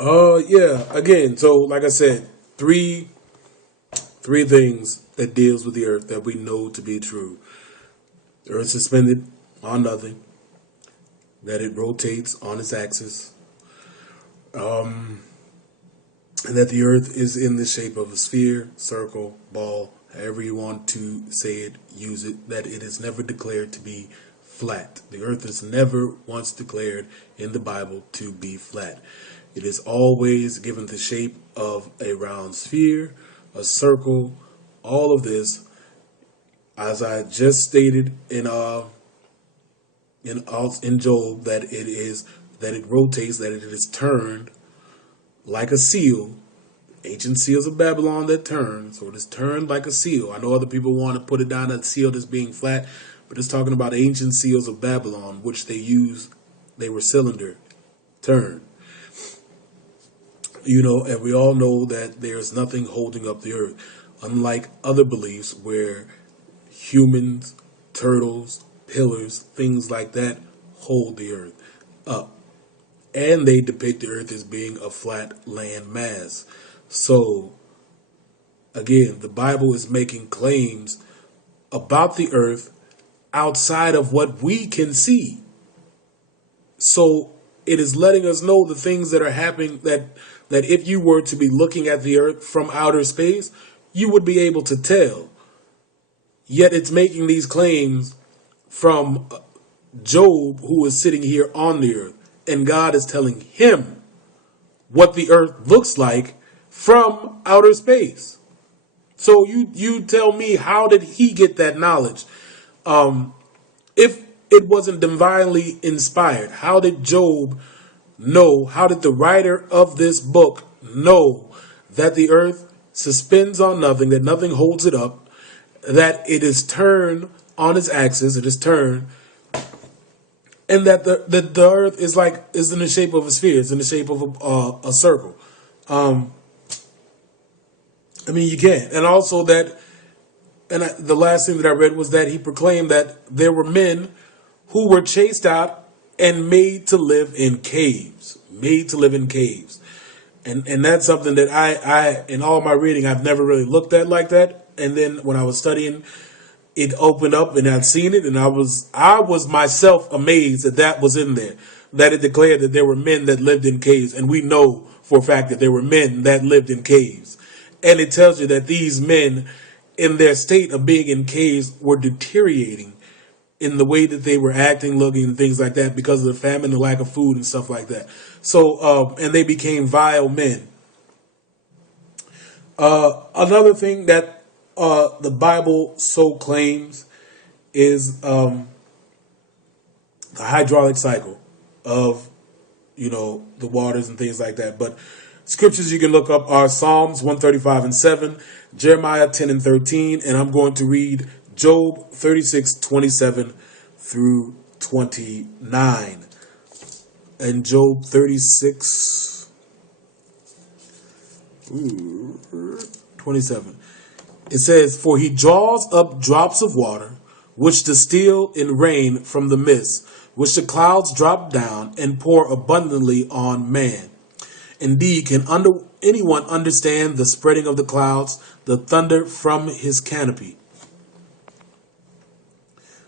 Yeah. Again, so like I said, three things that deals with the earth that we know to be true. The earth suspended on nothing, that it rotates on its axis, and that the earth is in the shape of a sphere, circle, ball, however you want to say it, use it, that it is never declared to be flat. The earth is never once declared in the Bible to be flat. It is always given the shape of a round sphere, a circle, all of this, as I just stated in Job, that it rotates, that it is turned like a seal. Ancient seals of Babylon that turn, so it is turned like a seal. I know other people want to put it down as seal as being flat, but it's talking about ancient seals of Babylon, which they were cylinder, turn. And we all know that there's nothing holding up the earth, unlike other beliefs where humans, turtles, pillars, things like that hold the earth up. And they depict the earth as being a flat land mass. So, again, the Bible is making claims about the earth outside of what we can see. So, it is letting us know the things that are happening, that if you were to be looking at the earth from outer space, you would be able to tell. Yet it's making these claims from Job, who is sitting here on the earth, and God is telling him what the earth looks like from outer space. So you tell me, how did he get that knowledge? If it wasn't divinely inspired, how did Job know? How did the writer of this book know that the earth suspends on nothing, that nothing holds it up, that it is turned on its axis, it is turned, and that the earth is in the shape of a sphere, it's in the shape of a circle? You can't. And also the last thing that I read was that he proclaimed that there were men who were chased out and made to live in caves. And that's something that I in all my reading, I've never really looked at like that. And then when I was studying, it opened up and I'd seen it, and I was myself amazed that was in there. That it declared that there were men that lived in caves, and we know for a fact that there were men that lived in caves. And it tells you that these men, in their state of being in caves, were deteriorating in the way that they were acting, looking, and things like that because of the famine, the lack of food, and stuff like that. So, and they became vile men. Another thing that the Bible so claims is the hydraulic cycle of, the waters and things like that. But scriptures you can look up are Psalms 135:7, Jeremiah 10:13, and I'm going to read Job 36:27 through 29. And Job 36:27. It says, "For he draws up drops of water, which distill in rain from the mist, which the clouds drop down and pour abundantly on man. Indeed, can anyone understand the spreading of the clouds, the thunder from his canopy?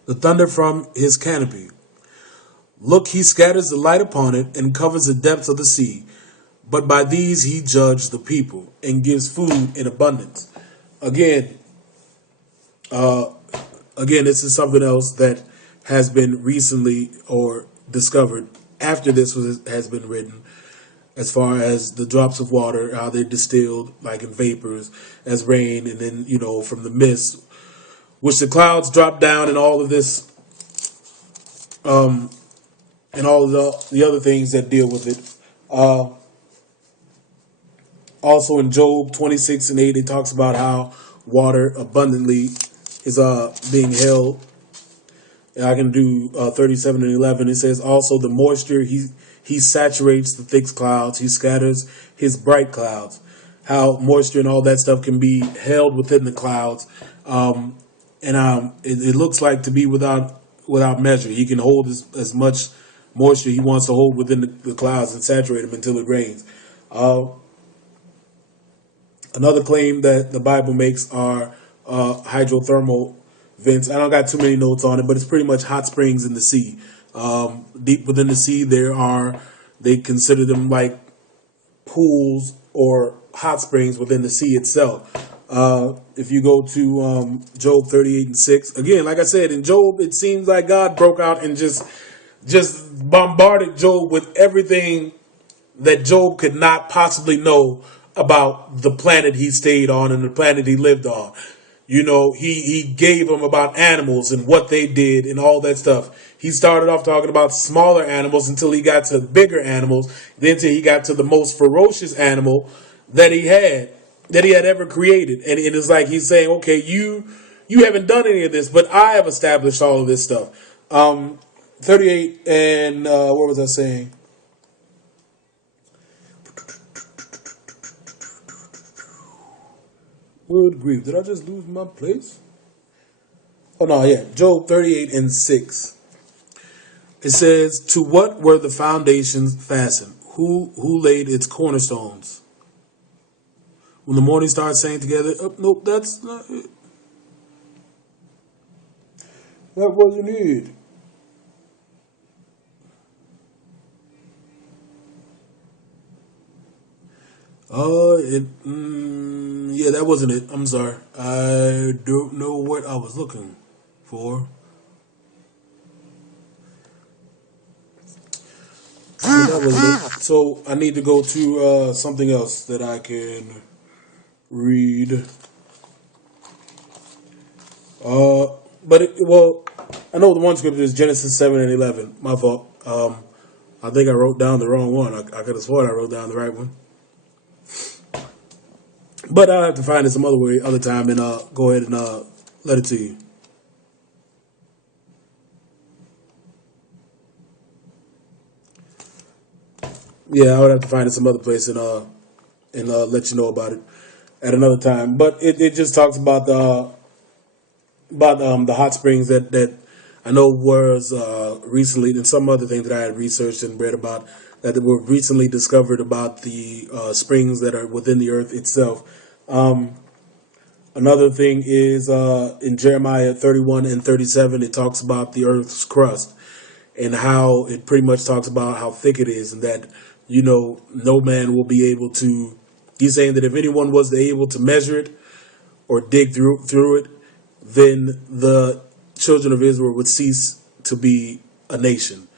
The thunder from his canopy. Look, he scatters the light upon it and covers the depths of the sea. But by these he judges the people and gives food in abundance." Again, this is something else that has been recently or discovered after this has been written, as far as the drops of water, how they're distilled like in vapors as rain, and then, from the mist, which the clouds drop down, and all of this, and all of the other things that deal with it. Also in Job 26:8, it talks about how water abundantly is being held. And I can do 37:11. It says, "Also the moisture, he saturates the thick clouds. He scatters his bright clouds." How moisture and all that stuff can be held within the clouds. It looks like to be without measure. He can hold as much moisture he wants to hold within the clouds and saturate them until it rains. Another claim that the Bible makes are hydrothermal vents. I don't got too many notes on it, but it's pretty much hot springs in the sea. Deep within the sea, they consider them like pools or hot springs within the sea itself. If you go to Job 38:6, again, like I said, in Job, it seems like God broke out and just bombarded Job with everything that Job could not possibly know about the planet he stayed on and the planet he lived on. You know, he gave him about animals and what they did and all that stuff. He started off talking about smaller animals until he got to bigger animals, then till he got to the most ferocious animal that he had ever created. And it's like he's saying, okay, you haven't done any of this, but I have established all of this stuff. 38 and what was I saying? Good grief, did I just lose my place? Oh no, yeah, Job 38:6. It says, "To what were the foundations fastened? Who laid its cornerstones? When the morning stars sang together." Oh, nope, that's not it. That wasn't it. Yeah, that wasn't it. I'm sorry. I don't know what I was looking for. But that wasn't it. So I need to go to something else that I can read. Well, I know the one scripture is Genesis 7:11. My fault. I think I wrote down the wrong one. I could have sworn I wrote down the right one. But I'll have to find it some other time, and go ahead and let it to you. Yeah, I would have to find it some other place and let you know about it at another time. But it just talks about the hot springs that I know was recently, and some other things that I had researched and read about that were recently discovered about the springs that are within the earth itself. Another thing is in Jeremiah 31:37, it talks about the earth's crust and how it pretty much talks about how thick it is, and that, you know, no man will be able to. He's saying that if anyone was able to measure it or dig through it, then the children of Israel would cease to be a nation.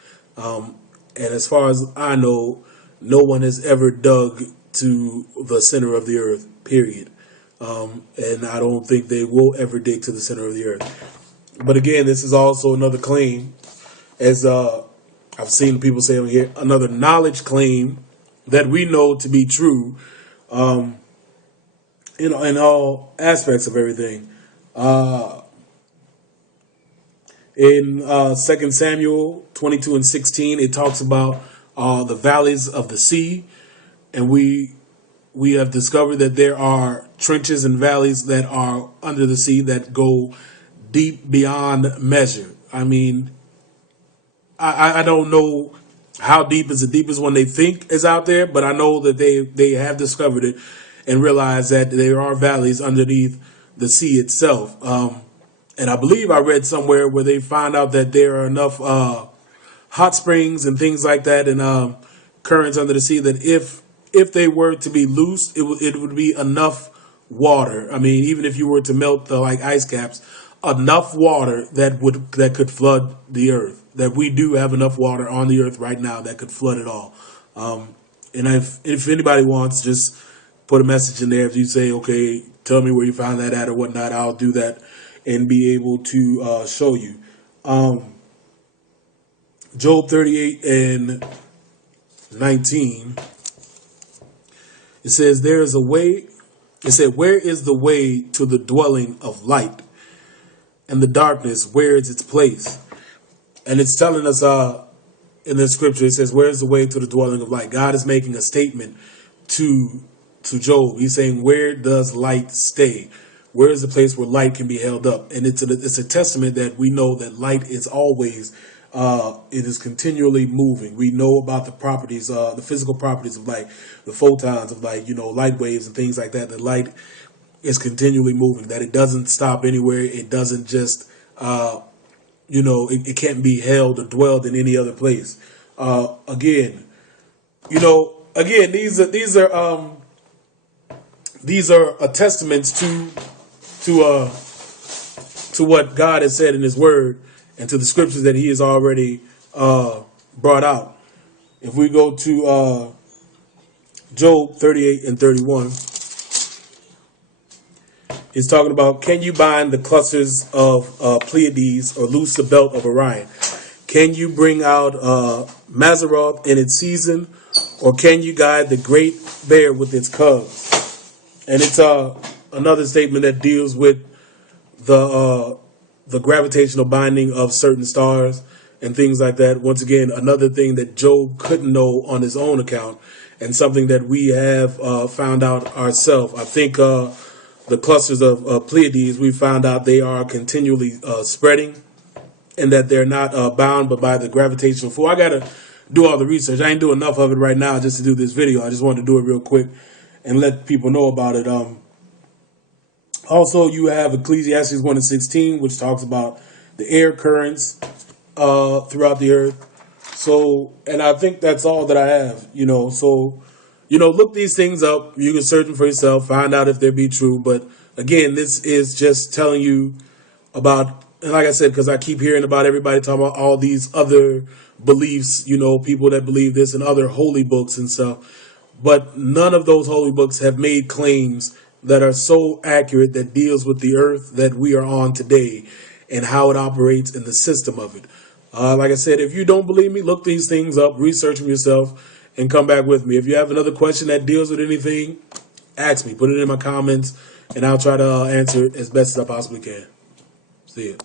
And as far as I know, no one has ever dug to the center of the earth, period. And I don't think they will ever dig to the center of the earth. But again, this is also another claim, as I've seen people say on here, another knowledge claim that we know to be true, in all aspects of everything. In 2 Samuel 22:16, it talks about the valleys of the sea, and we have discovered that there are trenches and valleys that are under the sea that go deep beyond measure. I mean, I don't know how deep is the deepest one they think is out there, but I know that they have discovered it and realized that there are valleys underneath the sea itself. And I believe I read somewhere where they found out that there are enough hot springs and things like that, and currents under the sea, that if they were to be loose, it would be enough water. I mean, even if you were to melt the ice caps, enough water that could flood the earth. That we do have enough water on the earth right now that could flood it all. And if anybody wants, just put a message in there. If you say, okay, tell me where you found that at or whatnot, I'll do that and be able to show you. Job 38:19. It says, "There is a way." It said, "Where is the way to the dwelling of light? And the darkness, where is its place?" And it's telling us in the scripture, it says, "Where is the way to the dwelling of light?" God is making a statement to Job. He's saying, where does light stay? Where is the place where light can be held up? And it's a testament that we know that light is always It is continually moving. We know about the properties, the physical properties of light, the photons of light, light waves and things like that. The light is continually moving, that it doesn't stop anywhere. It doesn't just, it can't be held or dwelled in any other place. Again, these are testaments to what God has said in His Word and to the scriptures that He has already brought out. If we go to Job 38 and 31, it's talking about, can you bind the clusters of Pleiades or loose the belt of Orion? Can you bring out Mazzaroth in its season, or can you guide the great bear with its cubs? And it's another statement that deals with the gravitational binding of certain stars and things like that. Once again, another thing that Job couldn't know on his own account, and something that we have found out ourselves. I think the clusters of Pleiades, we found out they are continually spreading, and that they're not bound but by the gravitational force. I got to do all the research. I ain't doing enough of it right now just to do this video. I just wanted to do it real quick and let people know about it. Also, you have Ecclesiastes 1 and 16, which talks about the air currents throughout the earth. So, and I think that's all that I have, So, look these things up. You can search them for yourself, find out if they be true. But again, this is just telling you about, and like I said, because I keep hearing about everybody talking about all these other beliefs, people that believe this and other holy books and stuff. But none of those holy books have made claims that are so accurate that deals with the earth that we are on today and how it operates in the system of it. Like I said, if you don't believe me, look these things up, research them yourself, and come back with me. If you have another question that deals with anything, ask me. Put it in my comments, and I'll try to answer it as best as I possibly can. See ya.